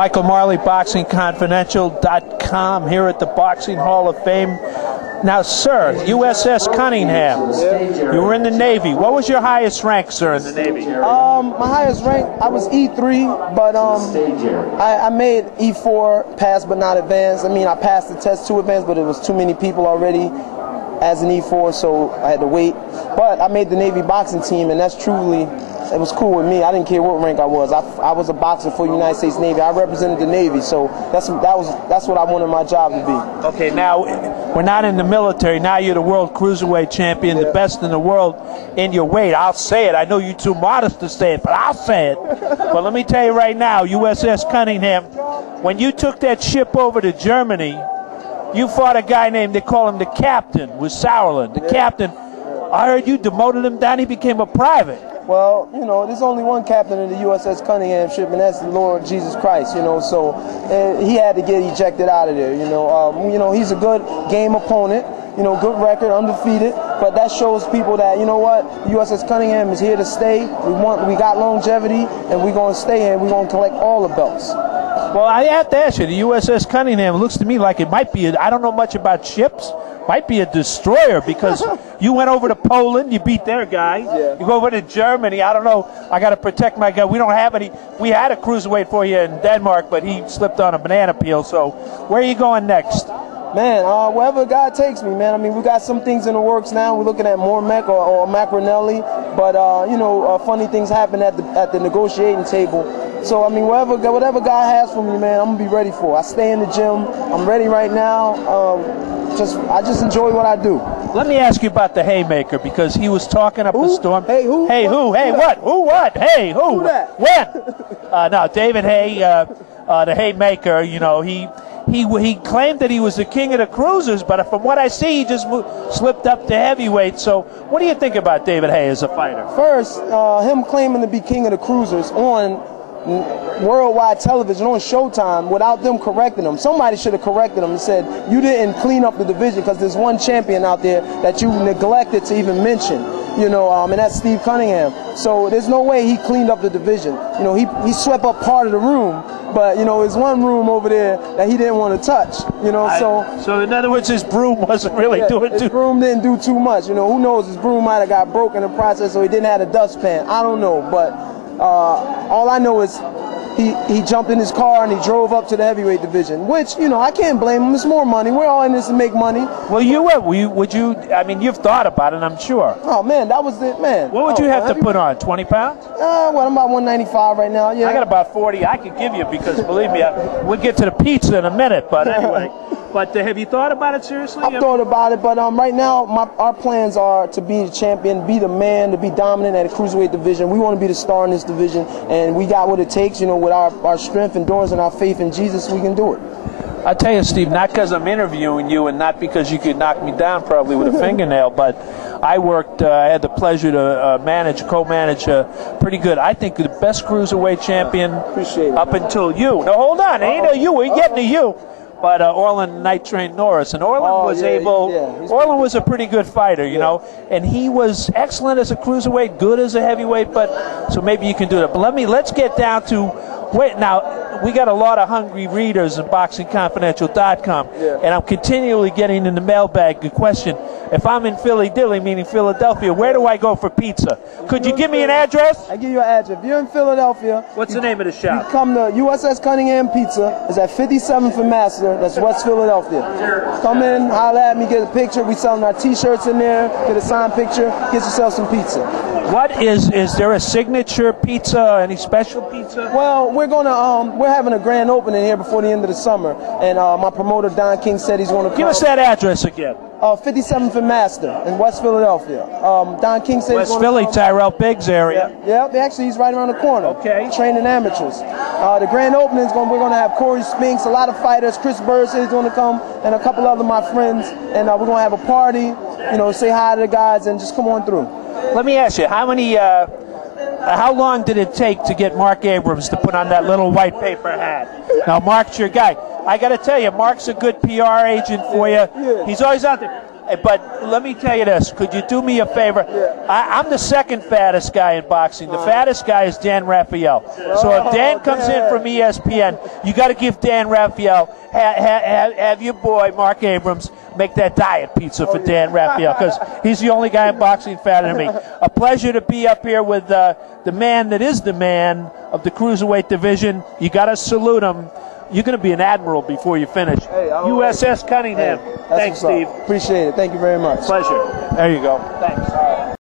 Michael Marley, BoxingConfidential.com, here at the Boxing Hall of Fame. Now, sir, USS Cunningham, you were in the Navy. What was your highest rank, sir, in the Navy? My highest rank, I was E3, but I made E4, pass but not advanced. I mean, I passed the test to advance, but it was too many people already as an E4, so I had to wait. But I made the Navy boxing team, and that's truly, it was cool with me. I didn't care what rank I was. I was a boxer for the United States Navy. I represented the Navy, so that's what I wanted my job to be. Okay, now we're not in the military. Now you're the world cruiserweight champion, the best in the world in your weight. I'll say it. I know you're too modest to say it, but I'll say it. But let me tell you right now, USS Cunningham, when you took that ship over to Germany, you fought a guy named, they call him the captain, with Sauerland. The captain, I heard you demoted him down. He became a private. Well, you know, there's only one captain in the USS Cunningham ship, and that's the Lord Jesus Christ, you know, so he had to get ejected out of there, you know. He's a good game opponent, you know, good record, undefeated, but that shows people that, you know what, the USS Cunningham is here to stay. We got longevity, and we're going to stay here, and we're going to collect all the belts. Well, I have to ask you, the USS Cunningham looks to me like it might be, I don't know much about ships, might be a destroyer, because you went over to Poland, you beat their guy. Yeah. You go over to Germany, I don't know, I got to protect my guy. We don't have any, we had a cruiserweight for you in Denmark, but he slipped on a banana peel, so where are you going next? Man, wherever God takes me, man. I mean, we got some things in the works now. We're looking at more Mac or Macronelli, but you know, funny things happen at the negotiating table. So I mean, whatever God has for me, man, I'm gonna be ready for. I stay in the gym. I'm ready right now. I just enjoy what I do. Let me ask you about the Haymaker, because he was talking up a storm. Hey, who? Hey, who? Hey, what? Who? What? Hey, who? Who that? When? No, David Haye, the Haymaker. You know, he claimed that he was the king of the cruisers, but from what I see, he just slipped up to heavyweight. So what do you think about David Haye as a fighter? First, him claiming to be king of the cruisers on worldwide television, on Showtime, without them correcting him. Somebody should have corrected him and said, you didn't clean up the division, because there's one champion out there that you neglected to even mention. You know, and that's Steve Cunningham. So there's no way he cleaned up the division. You know, he swept up part of the room, but you know, there's one room over there that he didn't want to touch. You know, so in other words, his broom wasn't really doing too. His broom didn't do too much. You know, who knows? His broom might have got broken in the process, so he didn't have a dustpan. I don't know, but all I know is he jumped in his car and he drove up to the heavyweight division, which, you know, I can't blame him. It's more money. We're all in this to make money. Well, would you, I mean, you've thought about it, I'm sure. Oh, man, that was the, man. What would you have to put on, 20 pounds? Well, I'm about 195 right now, yeah. I got about 40 I could give you, because, believe me, we'll get to the pizza in a minute, but anyway. But have you thought about it seriously? I've thought about it, but right now our plans are to be the champion, be the man, to be dominant at the cruiserweight division. We want to be the star in this division, and we got what it takes, you know, with our strength, endurance, and our faith in Jesus, we can do it. I tell you, Steve, not because I'm interviewing you and not because you could knock me down probably with a fingernail, but I worked, I had the pleasure to co-manage pretty good. I think the best cruiserweight champion up until you. No, hold on, ain't no you, we're getting to you. But Orland Night Train Norris, and Orland was Orland was a pretty good fighter, you know, and he was excellent as a cruiserweight, good as a heavyweight, but so maybe you can do that. But let's get down to, now we got a lot of hungry readers in BoxingConfidential.com, and I'm continually getting in the mailbag the question, if I'm in Philly Dilly, meaning Philadelphia, where do I go for pizza? Could you give me an address? I give you an address. If you're in Philadelphia, what's the name of the shop? You come to USS Cunningham Pizza. It's at 57th and Master. That's West Philadelphia. Come in, holler at me, get a picture. We selling our T-shirts in there. Get a signed picture. Get yourself some pizza. What is there a signature pizza? Any special pizza? Well, we're having a grand opening here before the end of the summer, and my promoter Don King said he's going to come. Give us that address again. 57th and Master in West Philadelphia. Don King said West Philly, Tyrell Biggs area. Yeah, actually he's right around the corner. Okay. Training amateurs. The grand opening is we're going to have Corey Spinks, a lot of fighters. Chris Bird said he's going to come, and a couple other my friends, and we're going to have a party. You know, say hi to the guys and just come on through. Let me ask you, how long did it take to get Mark Abrams to put on that little white paper hat? Now, Mark's your guy. I got to tell you, Mark's a good PR agent for you. He's always out there. But let me tell you this. Could you do me a favor? I'm the second fattest guy in boxing. The fattest guy is Dan Rafael. So if Dan comes in from ESPN, you got to give Dan Rafael, have your boy, Mark Abrams, make that diet pizza for Dan Rafael, because he's the only guy in boxing fatter than me. A pleasure to be up here with the man that is the man of the cruiserweight division. You got to salute him. You're going to be an admiral before you finish. USS Cunningham. Hey, thanks, Steve. Appreciate it. Thank you very much. Pleasure. There you go. Thanks.